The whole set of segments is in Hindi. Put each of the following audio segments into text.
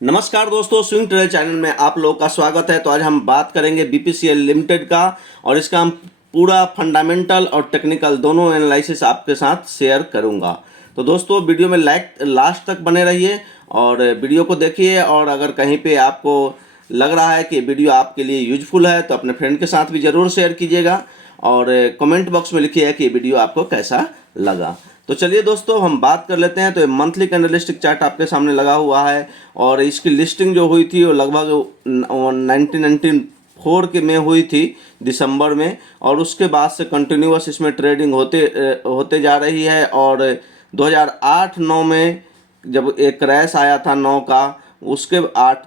नमस्कार दोस्तों, स्विंग ट्रेडर चैनल में आप लोगों का स्वागत है। तो आज हम बात करेंगे बीपीसीएल लिमिटेड का और इसका हम पूरा फंडामेंटल और टेक्निकल दोनों एनालिसिस आपके साथ शेयर करूंगा। तो दोस्तों वीडियो में लास्ट तक बने रहिए और वीडियो को देखिए। और अगर कहीं पे आपको लग रहा है कि वीडियो आपके लिए यूजफुल है तो अपने फ्रेंड के साथ भी ज़रूर शेयर कीजिएगा और कमेंट बॉक्स में लिखिए कि वीडियो आपको कैसा लगा। तो चलिए दोस्तों हम बात कर लेते हैं। तो ये मंथली कैंडलस्टिक चार्ट आपके सामने लगा हुआ है और इसकी लिस्टिंग जो हुई थी वो लगभग 1994 के में हुई थी दिसंबर में, और उसके बाद से कंटिन्यूअस इसमें ट्रेडिंग होते जा रही है। और 2008-9 में जब एक क्रैश आया था 9 का, उसके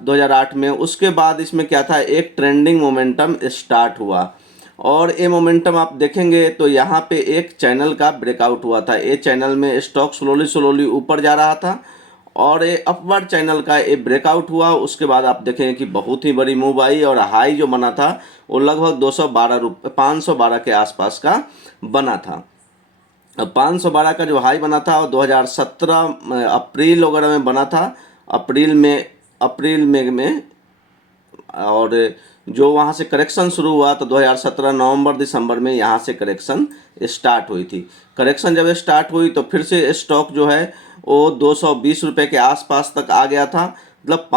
2008 में उसके बाद इसमें क्या था, एक ट्रेंडिंग मोमेंटम स्टार्ट हुआ। और ये मोमेंटम आप देखेंगे तो यहाँ पे एक चैनल का ब्रेकआउट हुआ था। ये चैनल में स्टॉक स्लोली ऊपर जा रहा था और ये अपवर्ड चैनल का ये ब्रेकआउट हुआ। उसके बाद आप देखेंगे कि बहुत ही बड़ी मूव आई और हाई जो बना था वो लगभग 512 के आसपास का बना था। 512 का जो हाई बना था वो 2017 अप्रैल वगैरह में बना था, अप्रैल में। और जो वहाँ से करेक्शन शुरू हुआ तो 2017 नवंबर दिसंबर में यहाँ से करेक्शन स्टार्ट हुई थी। करेक्शन जब स्टार्ट हुई तो फिर से स्टॉक जो है वो 220 रुपये के आसपास तक आ गया था। मतलब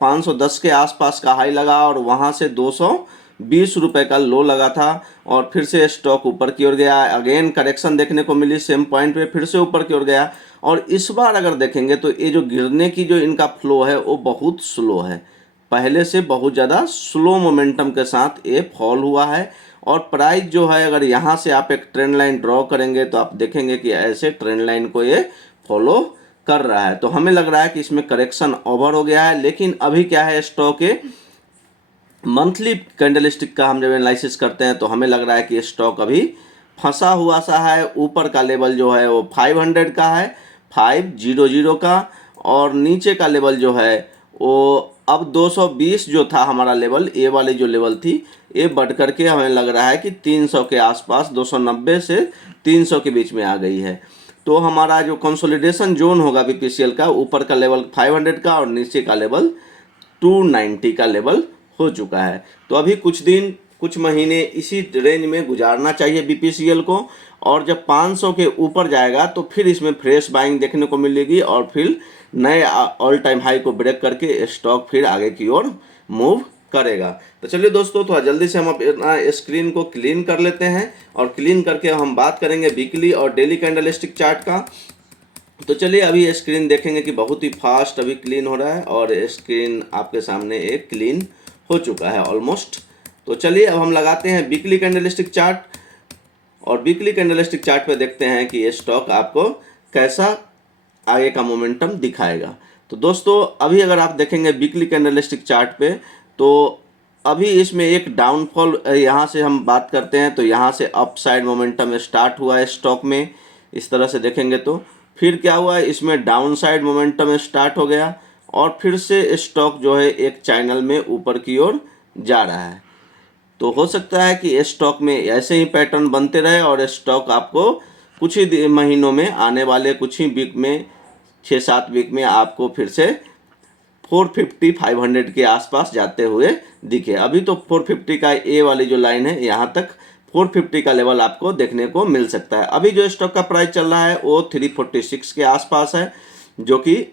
510 के आसपास का हाई लगा और वहाँ से 220 रुपये का लो लगा था और फिर से स्टॉक ऊपर की ओर गया। अगेन करेक्शन देखने को मिली सेम पॉइंट पे, फिर से ऊपर की ओर गया। और इस बार अगर देखेंगे तो ये जो गिरने की जो इनका फ्लो है वो बहुत स्लो है, पहले से बहुत ज़्यादा स्लो मोमेंटम के साथ ये फॉल हुआ है। और प्राइस जो है, अगर यहाँ से आप एक ट्रेंड लाइन ड्रॉ करेंगे तो आप देखेंगे कि ऐसे ट्रेंड लाइन को ये फॉलो कर रहा है। तो हमें लग रहा है कि इसमें करेक्शन ओवर हो गया है। लेकिन अभी क्या है, स्टॉक के मंथली कैंडलस्टिक का हम जब एनालिसिस करते हैं तो हमें लग रहा है कि स्टॉक अभी फंसा हुआ सा है। ऊपर का लेवल जो है वो 500 का है, 500 का, और नीचे का लेवल जो है वो अब 220 जो था हमारा लेवल, ये वाली जो लेवल थी, ये बढ़ करके हमें लग रहा है कि 300 के आसपास, 290 से 300 के बीच में आ गई है। तो हमारा जो कंसोलिडेशन जोन होगा बीपीसीएल का, ऊपर का लेवल 500 का और नीचे का लेवल 290 का लेवल हो चुका है। तो अभी कुछ महीने इसी रेंज में गुजारना चाहिए बीपीसीएल को, और जब 500 के ऊपर जाएगा तो फिर इसमें फ्रेश बाइंग देखने को मिलेगी और फिर नए ऑल टाइम हाई को ब्रेक करके स्टॉक फिर आगे की ओर मूव करेगा। तो चलिए दोस्तों, थोड़ा जल्दी से हम अपना स्क्रीन को क्लीन कर लेते हैं और क्लीन करके हम बात करेंगे वीकली और डेली कैंडलस्टिक चार्ट का। तो चलिए अभी स्क्रीन देखेंगे कि बहुत ही फास्ट अभी क्लीन हो रहा है और स्क्रीन आपके सामने एक क्लीन हो चुका है ऑलमोस्ट। तो चलिए अब हम लगाते हैं वीकली कैंडलस्टिक चार्ट और वीकली कैंडलस्टिक चार्ट पे देखते हैं कि ये स्टॉक आपको कैसा आगे का मोमेंटम दिखाएगा। तो दोस्तों अभी अगर आप देखेंगे वीकली कैंडलस्टिक चार्ट पे तो अभी इसमें एक डाउनफॉल, यहाँ से हम बात करते हैं तो यहाँ से अपसाइड मोमेंटम स्टार्ट हुआ है स्टॉक में। इस तरह से देखेंगे तो फिर क्या हुआ है, इसमें डाउनसाइड मोमेंटम स्टार्ट हो गया और फिर से स्टॉक जो है एक चैनल में ऊपर की ओर जा रहा है। तो हो सकता है कि स्टॉक में ऐसे ही पैटर्न बनते रहे और स्टॉक आपको कुछ ही महीनों में, आने वाले कुछ ही वीक में, 6-7 वीक में आपको फिर से 450-500 के आसपास जाते हुए दिखे। अभी तो 450 का ए वाली जो लाइन है, यहाँ तक 450 का लेवल आपको देखने को मिल सकता है। अभी जो स्टॉक का प्राइस चल रहा है वो 346 के आसपास है, जो कि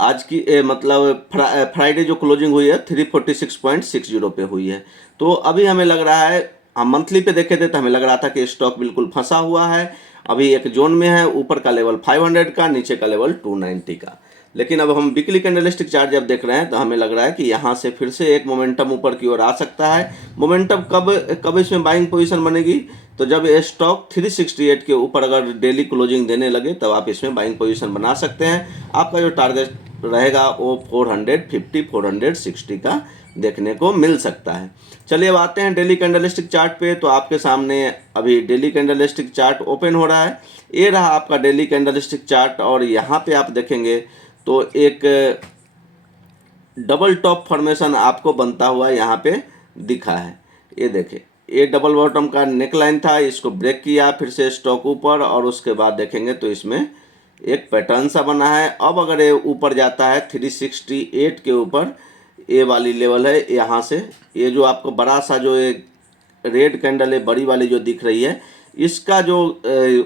आज की मतलब फ्राइडे जो क्लोजिंग हुई है 346.60 पे हुई है। तो अभी हमें लग रहा है, हम मंथली पे देखे थे तो हमें लग रहा था कि स्टॉक बिल्कुल फंसा हुआ है, अभी एक जोन में है, ऊपर का लेवल 500 का, नीचे का लेवल 290 का। लेकिन अब हम वीकली कैंडलस्टिक चार्ट जब देख रहे हैं तो हमें लग रहा है कि यहाँ से फिर से एक मोमेंटम ऊपर की ओर आ सकता है। मोमेंटम कब इसमें बाइंग पोजीशन बनेगी, तो जब ये स्टॉक 368 के ऊपर अगर डेली क्लोजिंग देने लगे तब आप इसमें बाइंग पोजीशन बना सकते हैं। आपका जो टारगेट रहेगा वो 450-460 का देखने को मिल सकता है। चलिए अब आते हैं डेली कैंडलस्टिक चार्ट पे। तो आपके सामने अभी डेली कैंडलस्टिक चार्ट ओपन हो रहा है। ये रहा आपका डेली कैंडलस्टिक चार्ट और यहाँ पे आप देखेंगे तो एक डबल टॉप फॉर्मेशन आपको बनता हुआ यहाँ पे दिखा है। ये देखिए, ये डबल बॉटम का नेक लाइन था, इसको ब्रेक किया, फिर से स्टॉक ऊपर, और उसके बाद देखेंगे तो इसमें एक पैटर्न सा बना है। अब अगर ये ऊपर जाता है 368 के ऊपर, ये वाली लेवल है यहाँ से, ये जो आपको बड़ा सा जो एक रेड कैंडल है बड़ी वाली जो दिख रही है, इसका जो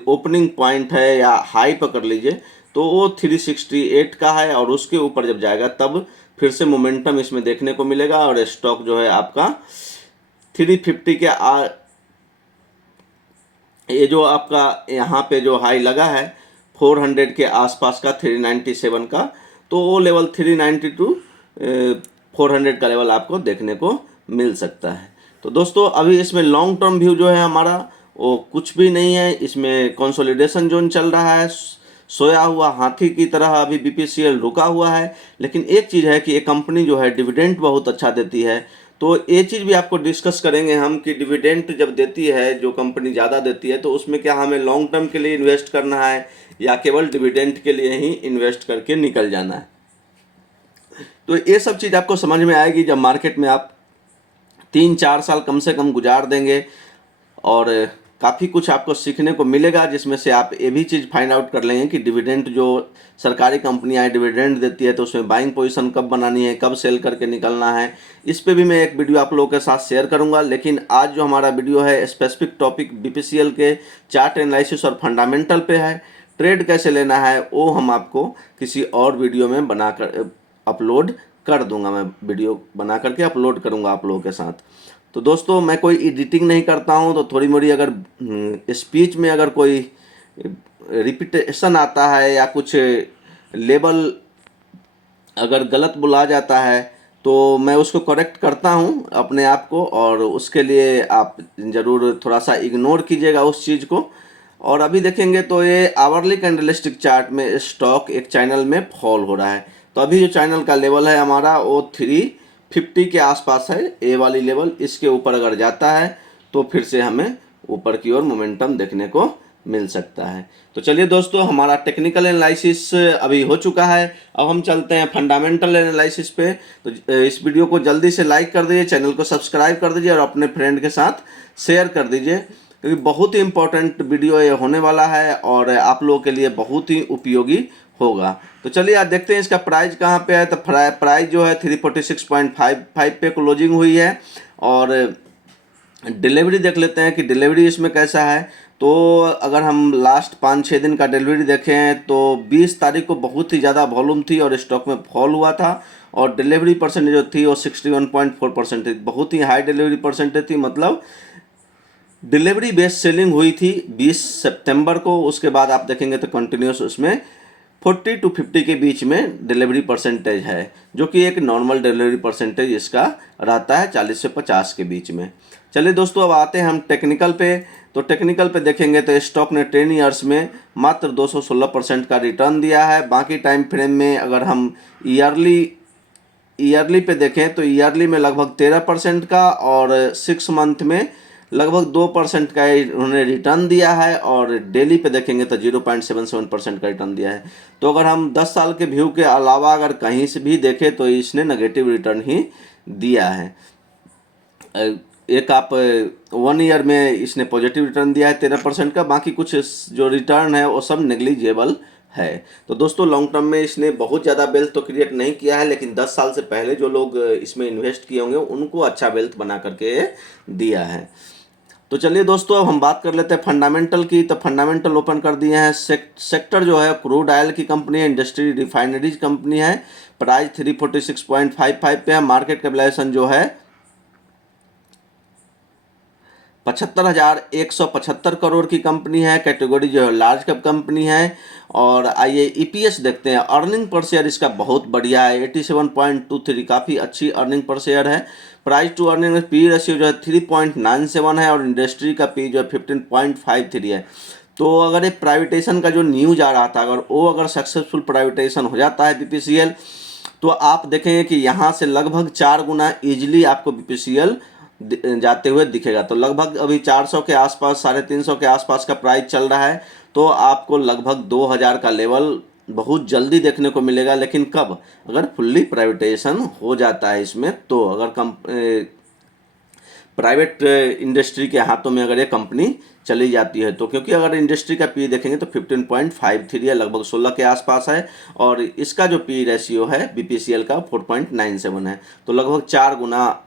ओपनिंग पॉइंट है या हाई पकड़ लीजिए तो वो 368 का है, और उसके ऊपर जब जाएगा तब फिर से मोमेंटम इसमें देखने को मिलेगा और स्टॉक जो है आपका 350 के ये जो आपका यहाँ पे जो हाई लगा है 400 के आसपास का 397 का, तो वो लेवल 390 टू 400 का लेवल आपको देखने को मिल सकता है। तो दोस्तों अभी इसमें लॉन्ग टर्म व्यू जो है हमारा वो कुछ भी नहीं है, इसमें कंसोलिडेशन जोन चल रहा है, सोया हुआ हाथी की तरह अभी बीपीसीएल रुका हुआ है। लेकिन एक चीज़ है कि ये कंपनी जो है डिविडेंड बहुत अच्छा देती है, तो ये चीज़ भी आपको डिस्कस करेंगे हम कि डिविडेंड जब देती है जो कंपनी ज़्यादा देती है तो उसमें क्या हमें लॉन्ग टर्म के लिए इन्वेस्ट करना है या केवल डिविडेंड के लिए ही इन्वेस्ट करके निकल जाना है। तो ये सब चीज़ आपको समझ में आएगी जब मार्केट में आप 3-4 साल कम से कम गुजार देंगे, और काफ़ी कुछ आपको सीखने को मिलेगा, जिसमें से आप ये भी चीज़ फाइंड आउट कर लेंगे कि डिविडेंड जो सरकारी कंपनियां डिविडेंड देती है तो उसमें बाइंग पोजीशन कब बनानी है, कब सेल करके निकलना है। इस पे भी मैं एक वीडियो आप लोगों के साथ शेयर करूंगा। लेकिन आज जो हमारा वीडियो है स्पेसिफिक टॉपिक बीपीसीएल के चार्ट एनालिसिस और फंडामेंटल पे है, ट्रेड कैसे लेना है वो हम आपको किसी और वीडियो में बनाकर अपलोड कर दूंगा, मैं वीडियो बना करके अपलोड करूंगा आप लोगों के साथ। तो दोस्तों मैं कोई एडिटिंग नहीं करता हूं, तो थोड़ी मोड़ी अगर स्पीच में अगर कोई रिपीटेशन आता है या कुछ लेबल अगर गलत बुला जाता है तो मैं उसको करेक्ट करता हूं अपने आप को, और उसके लिए आप ज़रूर थोड़ा सा इग्नोर कीजिएगा उस चीज़ को। और अभी देखेंगे तो ये आवरली कैंडलस्टिक चार्ट में स्टॉक एक चैनल में फॉल हो रहा है। तो अभी जो चैनल का लेवल है हमारा वो 350 के आसपास है, ए वाली लेवल। इसके ऊपर अगर जाता है तो फिर से हमें ऊपर की ओर मोमेंटम देखने को मिल सकता है। तो चलिए दोस्तों हमारा टेक्निकल एनालिसिस अभी हो चुका है, अब हम चलते हैं फंडामेंटल एनालिसिस पे। तो इस वीडियो को जल्दी से लाइक कर दीजिए, चैनल को सब्सक्राइब कर दीजिए और अपने फ्रेंड के साथ शेयर कर दीजिए, क्योंकि बहुत ही इंपॉर्टेंट वीडियो ये होने वाला है और आप लोगों के लिए बहुत ही उपयोगी होगा। तो चलिए आज देखते हैं इसका प्राइस कहाँ पे है। तो प्राइस जो है 346.55 पे क्लोजिंग हुई है, और डिलीवरी देख लेते हैं कि डिलीवरी इसमें कैसा है। तो अगर हम लास्ट 5-6 दिन का डिलीवरी देखें तो 20 तारीख को बहुत ही ज़्यादा वॉल्यूम थी और स्टॉक में फॉल हुआ था, और डिलीवरी परसेंटेज जो थी वो 61.4% थी, बहुत ही हाई डिलीवरी परसेंटेज थी। मतलब डिलीवरी बेस्ड सेलिंग हुई थी 20 सितंबर को। उसके बाद आप देखेंगे तो कंटिन्यूस उसमें 40 to 50 के बीच में डिलीवरी परसेंटेज है, जो कि एक नॉर्मल डिलीवरी परसेंटेज इसका रहता है 40 से 50 के बीच में। चलिए दोस्तों अब आते हैं हम टेक्निकल पे। तो टेक्निकल पे देखेंगे तो स्टॉक ने 10 ईयर्स में मात्र 216% का रिटर्न दिया है। बाकी टाइम फ्रेम में अगर हम ईयरली पे देखें तो ईयरली में लगभग 13% का, और 6 मंथ में लगभग 2% का उन्होंने रिटर्न दिया है, और डेली पे देखेंगे तो 0.77% का रिटर्न दिया है। तो अगर हम 10 साल के व्यू के अलावा अगर कहीं से भी देखें तो इसने नेगेटिव रिटर्न ही दिया है। एक आप 1 ईयर में इसने पॉजिटिव रिटर्न दिया है 13% का, बाकी कुछ जो रिटर्न है वो सब नेग्लिजिबल है। तो दोस्तों लॉन्ग टर्म में इसने बहुत ज़्यादा वेल्थ तो क्रिएट नहीं किया है, लेकिन 10 साल से पहले जो लोग इसमें इन्वेस्ट किए होंगे उनको अच्छा वेल्थ बना करके दिया है। तो चलिए दोस्तों अब हम बात कर लेते हैं फंडामेंटल की। तो फंडामेंटल ओपन कर दिए हैं। सेक्टर जो है क्रूड ऑयल की कंपनी है, इंडस्ट्री रिफाइनरीज कंपनी है। प्राइस 346.55 पे है। मार्केट कैपिटलाइजेशन जो है 75,175 करोड़ की कंपनी है। कैटेगरी जो है लार्ज कैप कंपनी है। और आइए ईपीएस देखते हैं। अर्निंग पर शेयर इसका बहुत बढ़िया है, 87.23, काफ़ी अच्छी अर्निंग पर शेयर है। Price to earning P ratio जो है 3.97 है, और इंडस्ट्री का पी जो है 15.53 है। तो अगर एक प्राइवेटेशन का जो न्यूज आ रहा था, अगर सक्सेसफुल प्राइवेटेशन हो जाता है बीपीसीएल, तो आप देखेंगे कि यहाँ से लगभग 4 गुना ईजिली आपको बीपीसीएल जाते हुए दिखेगा। तो लगभग अभी 400 के आसपास, 350 के आसपास का प्राइस चल रहा है। तो आपको लगभग 2000 का लेवल बहुत जल्दी देखने को मिलेगा। लेकिन कब? अगर फुल्ली प्राइवेटाइजेशन हो जाता है इसमें। तो अगर प्राइवेट इंडस्ट्री के हाथों में अगर ये कंपनी चली जाती है तो, क्योंकि अगर इंडस्ट्री का पी देखेंगे तो 15.53 है, लगभग 16 के आसपास है, और इसका जो पी रेशियो है बीपीसीएल का 4.97 है, तो लगभग 4 गुना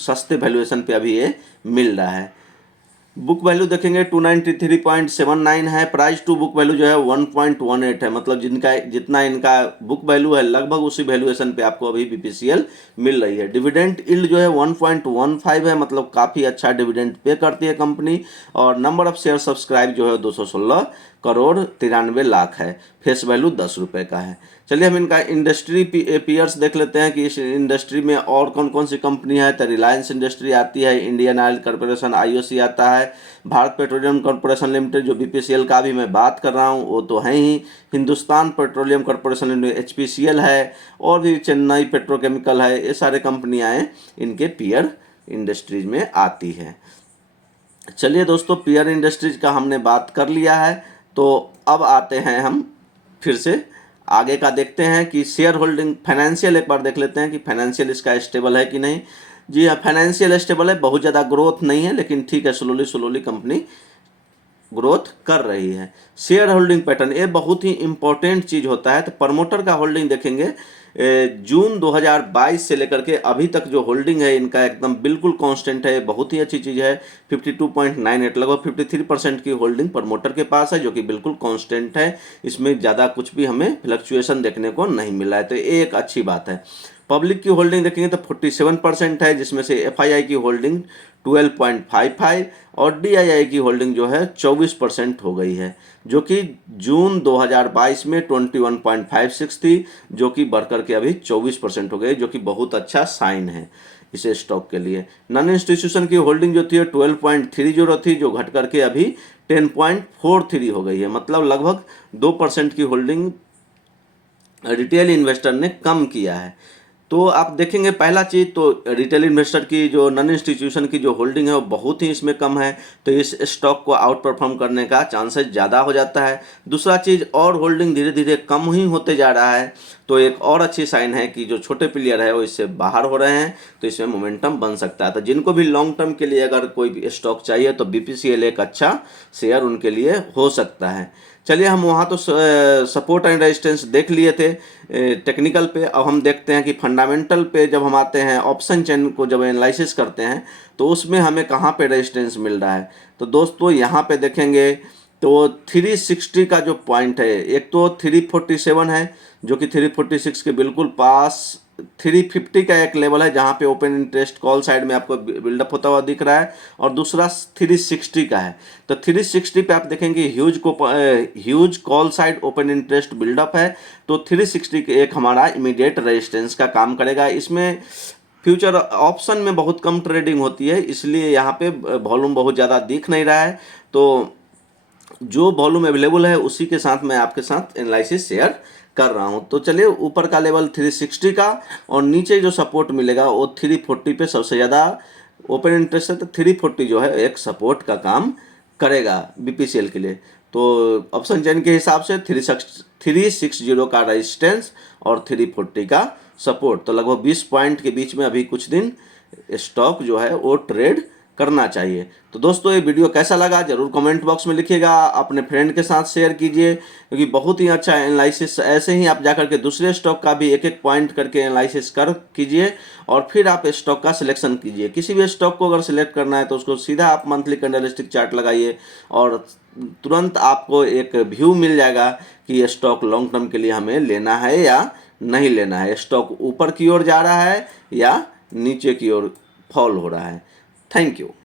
सस्ते वैल्यूएशन पे अभी ये मिल रहा है। बुक वैल्यू देखेंगे 293.79 है, प्राइस टू बुक वैल्यू जो है 1.18 है, मतलब जितना इनका बुक वैल्यू है लगभग उसी वैल्यूएशन पे आपको अभी बीपीसीएल मिल रही है। डिविडेंड यील्ड जो है 1.15 है, मतलब काफ़ी अच्छा डिविडेंड पे करती है कंपनी, और नंबर ऑफ शेयर सब्सक्राइब जो है 216 करोड़ 93 लाख है, फेस वैल्यू 10 रुपये का है। चलिए हम इनका इंडस्ट्री पीयर्स देख लेते हैं कि इस इंडस्ट्री में और कौन कौन सी कंपनी है। तो रिलायंस इंडस्ट्री आती है, इंडियन ऑयल कॉर्पोरेशन आईओसी आता है, भारत पेट्रोलियम कॉर्पोरेशन लिमिटेड जो बीपीसीएल का भी मैं बात कर रहा हूँ वो तो है ही, Hindustan petroleum corporation limited HPCL है, और भी चेन्नई पेट्रोकेमिकल है, ये सारे कंपनियाँ इनके पीयर इंडस्ट्रीज में आती है। चलिए दोस्तों, पीयर इंडस्ट्रीज का हमने बात कर लिया है, तो अब आते हैं हम फिर से आगे का देखते हैं कि शेयर होल्डिंग फाइनेंशियल एक बार देख लेते हैं कि फाइनेंशियल इसका स्टेबल है कि नहीं। जी हाँ, फाइनेंशियल स्टेबल है, बहुत ज़्यादा ग्रोथ नहीं है, लेकिन ठीक है, स्लोली कंपनी ग्रोथ कर रही है। शेयर होल्डिंग पैटर्न ये बहुत ही इंपॉर्टेंट चीज़ होता है। तो प्रमोटर का होल्डिंग देखेंगे, जून 2022 से लेकर के अभी तक जो होल्डिंग है इनका एकदम बिल्कुल कांस्टेंट है, बहुत ही अच्छी चीज़ है। 52.98 लगभग 53% की होल्डिंग प्रमोटर के पास है, जो कि बिल्कुल कांस्टेंट है, इसमें ज़्यादा कुछ भी हमें फ्लक्चुएशन देखने को नहीं मिला है, तो ये एक अच्छी बात है। पब्लिक की होल्डिंग देखेंगे तो 47% है, जिसमें से एफआईआई की होल्डिंग 12.55 और डीआईआई की होल्डिंग जो है 24% हो गई है, जो कि जून 2022 में 21.56 थी, जो कि बढ़कर के अभी 24% हो गई, जो कि बहुत अच्छा साइन है इस स्टॉक के लिए। नॉन इंस्टीट्यूशन की होल्डिंग जो थी 12.30 थी, जो घट करके अभी 10.43 हो गई है, मतलब लगभग 2% की होल्डिंग रिटेल इन्वेस्टर ने कम किया है। तो आप देखेंगे पहला चीज़ तो रिटेल इन्वेस्टर की जो नॉन इंस्टीट्यूशन की जो होल्डिंग है वो बहुत ही इसमें कम है, तो इस स्टॉक को आउट परफॉर्म करने का चांसेस ज़्यादा हो जाता है। दूसरा चीज़, और होल्डिंग धीरे धीरे कम ही होते जा रहा है, तो एक और अच्छी साइन है कि जो छोटे प्लेयर है वो इससे बाहर हो रहे हैं, तो इसमें मोमेंटम बन सकता है। तो जिनको भी लॉन्ग टर्म के लिए अगर कोई भी स्टॉक चाहिए तो बीपीसीएल एक अच्छा शेयर उनके लिए हो सकता है। चलिए, हम वहाँ तो सपोर्ट एंड रेजिस्टेंस देख लिए थे टेक्निकल पे। अब हम देखते हैं कि फंडामेंटल पे जब हम आते हैं, ऑप्शन चेन को जब एनालिसिस करते हैं तो उसमें हमें कहाँ पे रेजिस्टेंस मिल रहा है। तो दोस्तों यहाँ पे देखेंगे तो 360 का जो पॉइंट है, एक तो 347 है जो कि 346 के बिल्कुल पास, 350 का एक लेवल है जहाँ पे ओपन इंटरेस्ट कॉल साइड में आपको बिल्डअप होता हुआ दिख रहा है, और दूसरा 360 का है। तो 360 पे आप देखेंगे huge call side open interest buildup है, तो 360 के एक हमारा इमीडिएट रेजिस्टेंस का काम करेगा। इसमें फ्यूचर ऑप्शन में बहुत कम ट्रेडिंग होती है, इसलिए यहाँ पे वॉल्यूम बहुत ज़्यादा दिख नहीं रहा है, तो जो वॉल्यूम अवेलेबल है उसी के साथ मैं आपके साथ एनालिसिस शेयर कर रहा हूं। तो चलिए, ऊपर का लेवल 360 का और नीचे जो सपोर्ट मिलेगा वो 340 पे सबसे ज़्यादा ओपन इंटरेस्ट है, तो 340 जो है एक सपोर्ट का काम करेगा बीपीसीएल के लिए। तो ऑप्शन चेन के हिसाब से 360 का रेजिस्टेंस और 340 का सपोर्ट, तो लगभग 20 पॉइंट के बीच में अभी कुछ दिन स्टॉक जो है वो ट्रेड करना चाहिए। तो दोस्तों, ये वीडियो कैसा लगा जरूर कमेंट बॉक्स में लिखिएगा, अपने फ्रेंड के साथ शेयर कीजिए, क्योंकि बहुत ही अच्छा एनालिसिस, ऐसे ही आप जाकर के दूसरे स्टॉक का भी एक एक पॉइंट करके एनालिसिस कीजिए, और फिर आप स्टॉक का सिलेक्शन कीजिए। किसी भी स्टॉक को अगर सिलेक्ट करना है तो उसको सीधा आप मंथली कैंडलस्टिक चार्ट लगाइए, और तुरंत आपको एक व्यू मिल जाएगा कि ये स्टॉक लॉन्ग टर्म के लिए हमें लेना है या नहीं लेना है, स्टॉक ऊपर की ओर जा रहा है या नीचे की ओर फॉल हो रहा है। Thank you.